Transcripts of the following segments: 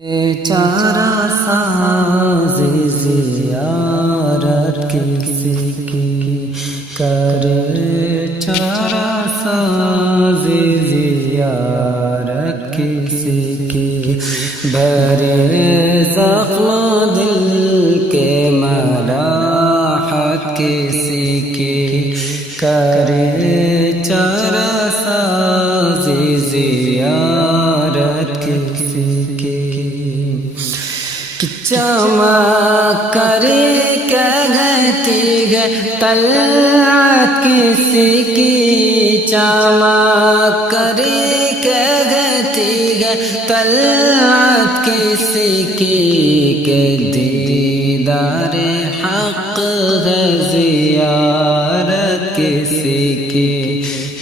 چارہ ساز زیارت کسی کی کرے، چارہ ساز زیارت کسی کی بھرے زخم دل کے ملاحت کسی کی کرے، چارہ ساز زیارت کسی کی چمک کرے کہتی ہے طلعت کسی کی، چمک کرے کہتی ہے طلعت کسی کی کہ دیدار حق ہے زیارت کسی کی،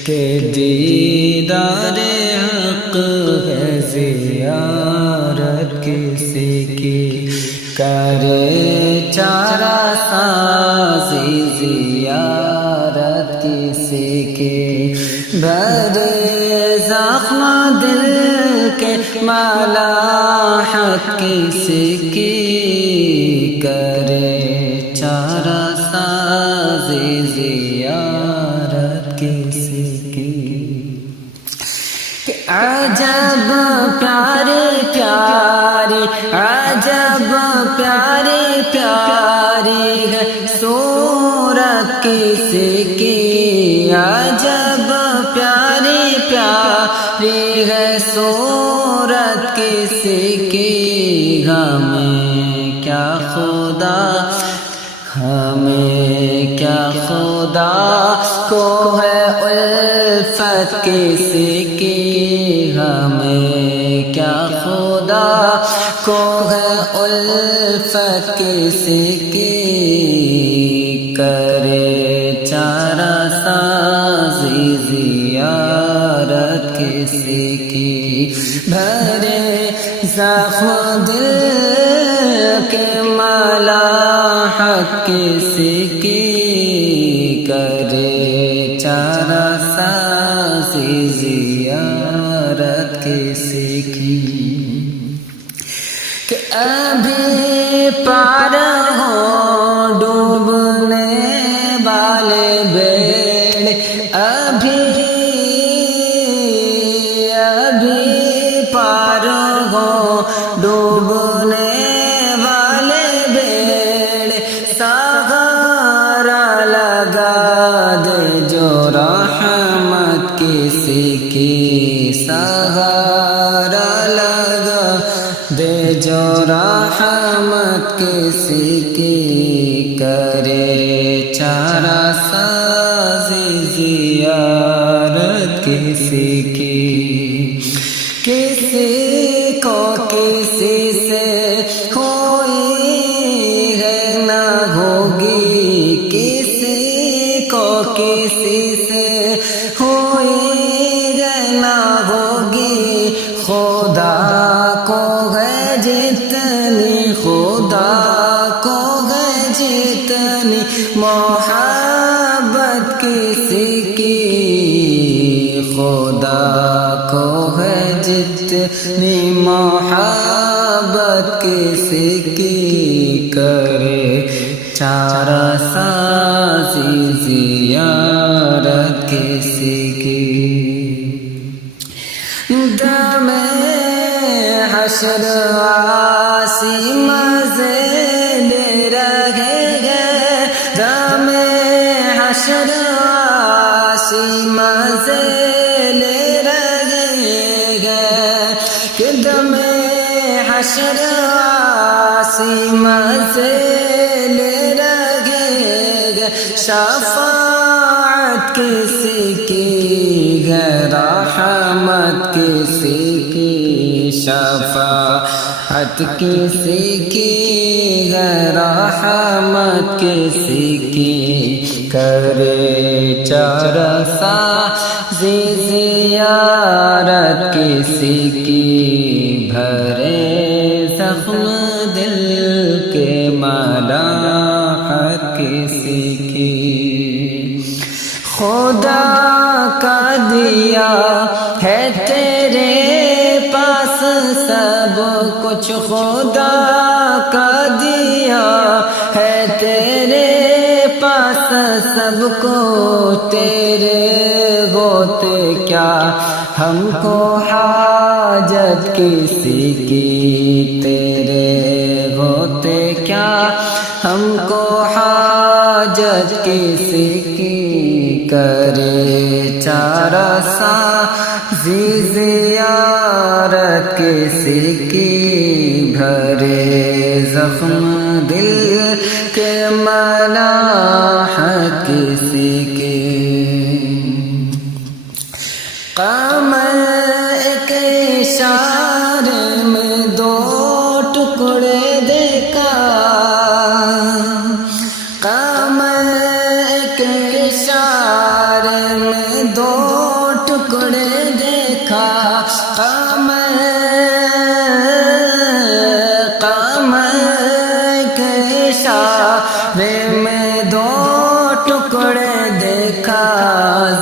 کہ دیدار حق ہے زیارت کسی کی کرے، چارہ ساز زیارت کسی کی بھرے زخم دل کے ملاحت کسی کی کرے، چارہ ساز زیارت کسی کی کہ عجب پیارے پیاری، عجب پیاری پیاری ہے صورت کسی کی، عجب پیاری پیاری ہے صورت کسی کی، ہمیں کیا خدا، ہمیں کیا خدا کو ہے الفت کسی کی، ہمیں کیا خدا کو ہے الفت کسی کی کرے، چارہ ساز زیارت کسی کی بھرے زخم دل کے ملاحت کسی کی کرے، چارہ ساز زیارت کسی کی کہ ابھی پار ہو ڈوبنے والے بیڑ، ابھی پار ہو ڈوبنے والے بیڑ، سہارا لگا دے جو رحمت کسی کی، سہارا لگا دے جو رحمت کسی کی کرے، چارہ ساز زیارت کسی کی کسی کو کسی سے ہوئی ہے نہ ہوگی، کسی کو کسی سے ہوئی ہے نہ ہوگی، خدا کو ہے جتنی، خدا کو ہے جتنی محبت کسی کی، خدا کو ہے جتنی محبت کسی کی کرے، چارہ ساز زیارت کسی کی دم حشر آسی مزے لے رہے گے، دم حشر آسی مزے لے رہے گے، کہ دم حشر آسی مزے لے رہے گے، شفاعت کسی کی ہے رحمت کسی کی، شفاعت کسی کی ہے رحمت کسی کی کرے، چارہ ساز زیارت کسی کی بھرے زخم دل کے ملاحت کسی کی خدا کا دیا ہے تیرے پاس سب کچھ کچھ خدا کا دیا ہے تیرے پاس سب کو تیرے ہوتے کیا ہم کو حاجت کسی کی تیرے ہوتے کیا ہم کو حاجت کسی کی کرے چارہ سازی زیارت کسی کی بھرے زخم دل کے ملاحت کسی کی قمر ایک اشارے میں دو ٹکڑے دیکھا قمر ایک اشارے میں دو ٹکڑے دیکھا قمر ایک اشارے میں دو ٹکڑے دیکھا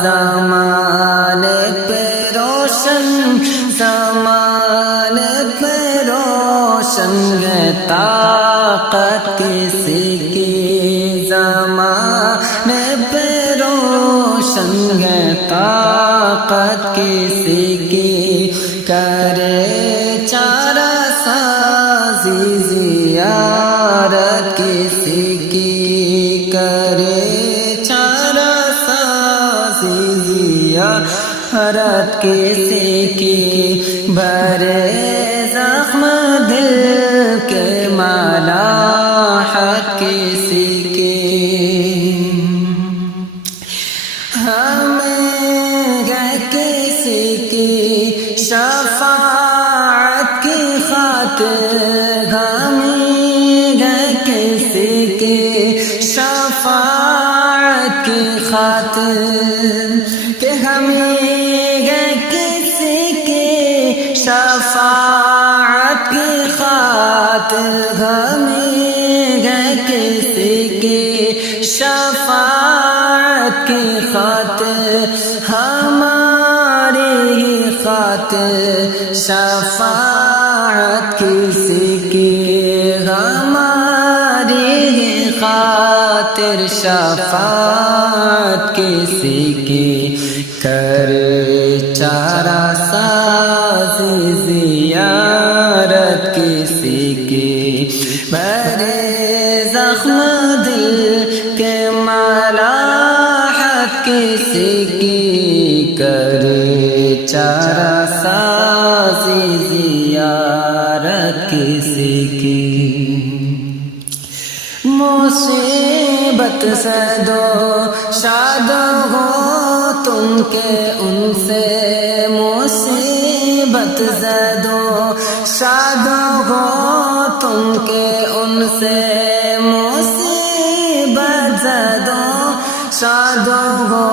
زمانے پہ روشن ہے طاقت کسی کی زمانے پہ روشن ہے طاقت کسی کی کرے چارہ سازی زیارت کسی کی کرے چارہ سازی زیارت کسی کی بھرے زخم دل کے ملاحت کسی کی ہمیں ہے کسی کی شفاعت کی خاطر ہمیں ہے کسی کی شفاعت کی خاطر کہ ہمیں ہے کسی کی شفاعت کی خاطر ہمیں ہے کسی کی شفاعت کی خاطر ہماری ہی خاطر شفاعت کسی کی ہماری ہی خاطر شفاعت کسی کی کر چارہ سازی زیارت کسی کی بھرے زخم دل کے ملاحت کسی کی کر چارہ سازی زیارت کسی کی مصیبت سے دو شاد ہو تم کے ان سے مصیبت سے دو شاد ہو تم کے ان سے مصیبت سے دو شاد ہو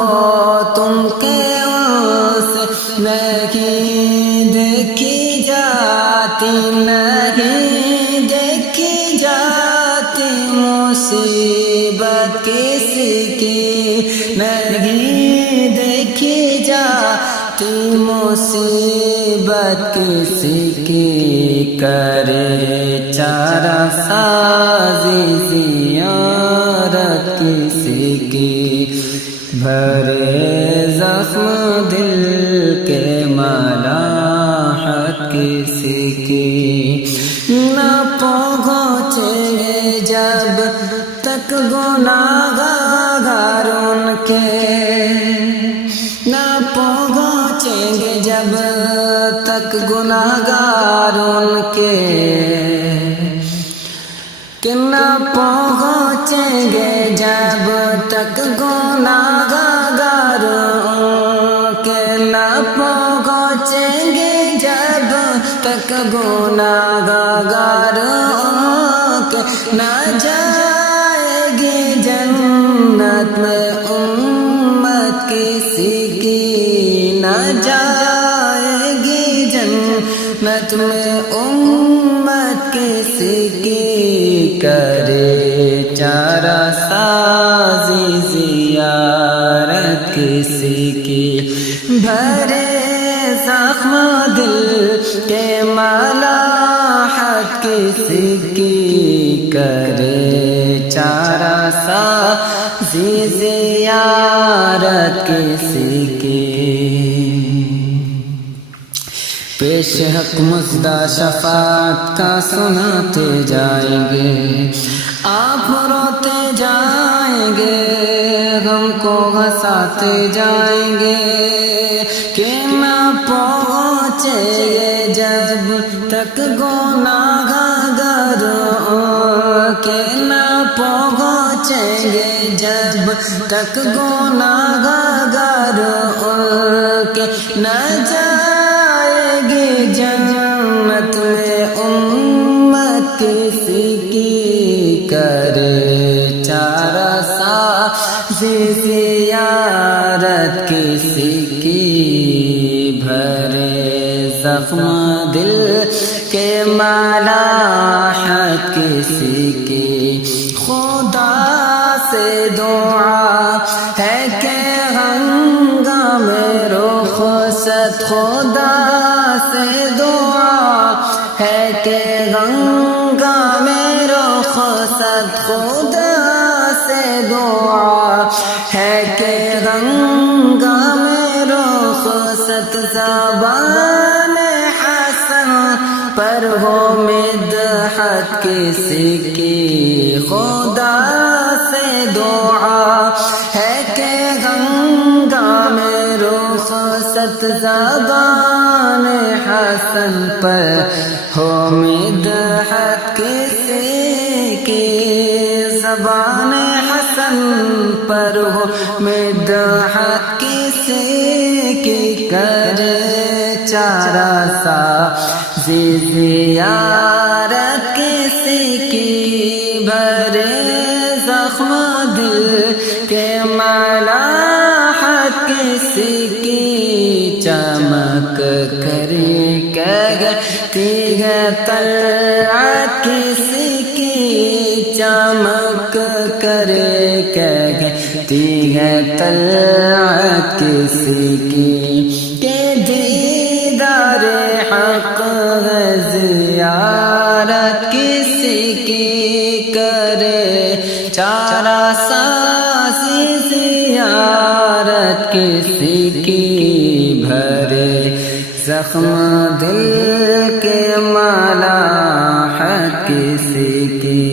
تم کے ان سے نہیں دیکھی جاتی نہیں دیکھی جاتی مصیبت کسی کی نہیں دیکھی جاتی مصیبت کسی کی کرے چارہ سازی زیارت کسی کی بھرے زخم دل کے ملاحت کسی کی نہ پہنچے جب تک گناہگار ان کے نہ پہنچیں گے جب تک گناہگار ان کے کہ نہ پہنچیں گے جب تک گناہگار ان کے نہ پہنچیں گے جب تک گناہگار ان کے نہ جائے گی جنت میں امت کسی کی نہ جائے گی جنت میں امت کسی کی کرے چارہ سازی زیارت کسی کی بھرے زخم دل کے ملاحت کسی کی کرے چارہ سازی زیارت کسی کی پیش حق مژدہ شفاعت کا سناتے جائیں گے آپ روتے جائیں گے غم کو ہنساتے جائیں گے کہ نہ پہنچے گے جب تک گناہگار کہ نہ پہنچیں گے جب تک گناہگار کہ نہ جائے گی جنت میں امت کسی کی کرے چارہ سازی زیارت کسی کی بھرے زخم دل کے ملاحت کسی کی خدا سے دعا ہے کہ ہنگام رخصت خدا سے دعا ہے کہ ہنگام رخصت خدا سے دعا ہے کہ ہنگام رخصت زبان حسن پر ہو مدحت کسی کی خدا سے دعا ہے کہ ہنگام رخصت زبان حسن پر ہو مدحت کسی کی زبان حسن پر ہو مدحت کسی کی کرے چارہ سازی زیارت کسی کی بھرے زخم دل کے ملاحت کسی کی چمک کرے کہتی ہے طلعت کسی کی چمک کرے کہتی ہے طلعت کسی کی کہ دیدار حق ہے زیارت کسی کی کرے چارہ سازی زیارت کسی کی بھرے زخم دل کے ملاحت کسی کی